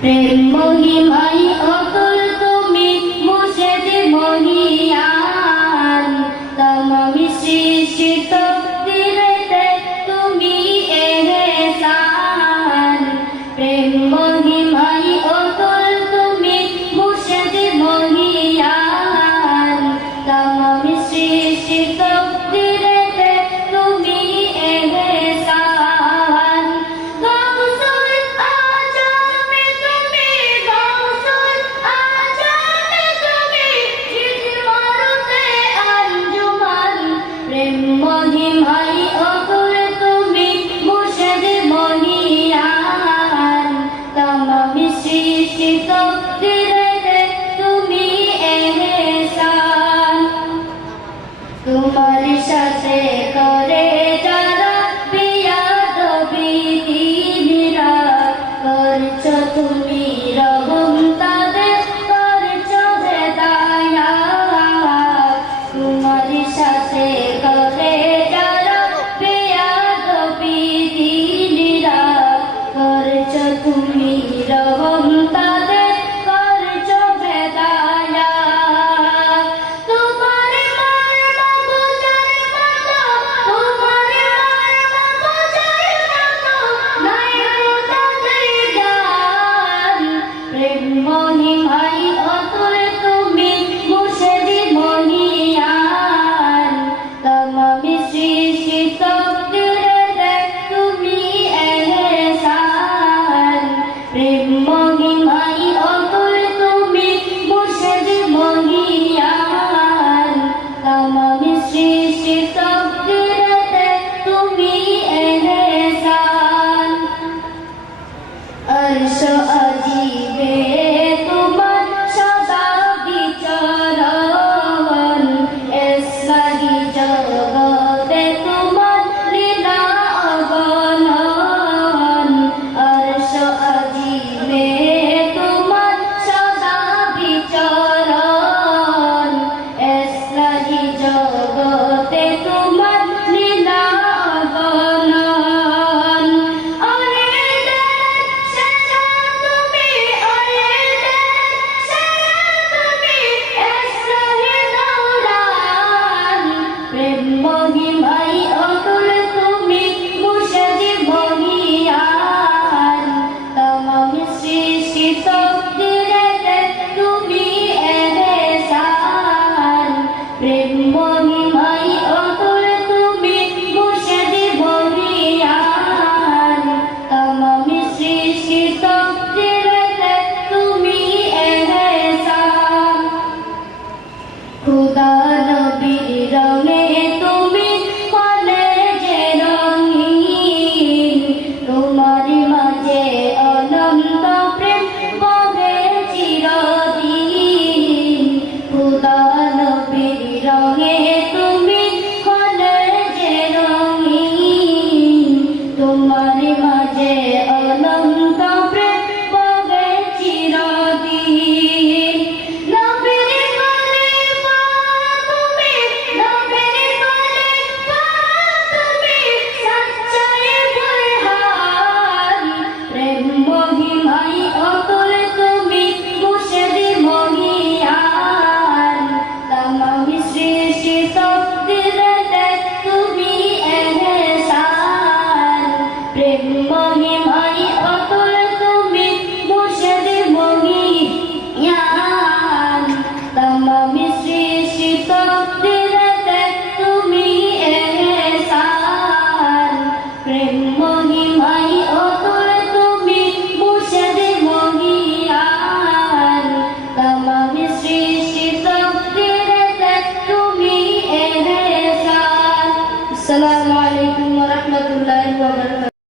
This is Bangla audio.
প্রেম মহিমাই অতুল তুমি মুর্শেদ মহিয়ান তোমার সাথে